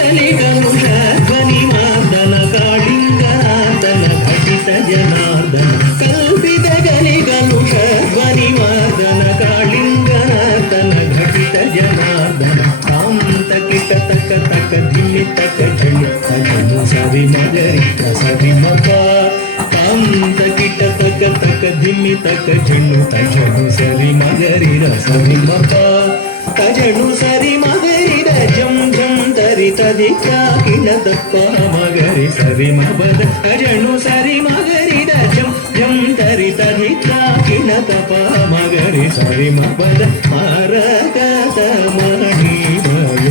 ಕಲಿಗನುಷ ಧ್ವನಿ ಮಾರ್ದನ ಕಾಳಿಂಗನಾಥನ ಘಟಿತ ಜನಾರ್ದನ ಕಲ್ಪಿತ ಗಲಿಗನುಷ ಧ್ವನಿ ಮಾರ್ದನ ಕಾಳಿಂಗನಾಥನ ಘಟಿತ ಜನಾರ್ದನ ಕಾಂತ ಕಿಟ ತಕ ತಕ ಧಿಮ್ಮಿ ತಕ ಝಣಿ ತಜನು ಸರಿ ಮಗರಿ ಸರಿ ಮಪ ಕಾಂತ ಕಿಟ ತಕ ತಕ ಧಿಮ್ಮಿ ತಕ ಝಣ್ಣು ತಜನು ಸರಿ ಮಗರಿ ಸರಿ ಮಪ ತಜನು ಸರಿ ಮಗರಿ ಜಂ ಜಂ ತರಿ ತದಿಕ ಕಿಣ ದಪ್ಪ ಮಗರಿ ಸರಿ ಮಬದ ತಜನು ಸರಿ ಮಗರಿ ಜಂ ಜಂ ತರಿ ತದಿಕ ಕಿಣ ತಪ ಮಗರಿ ಸರಿ ಮಬದ ಮಾರಕ ಮಣಿ ಭಯ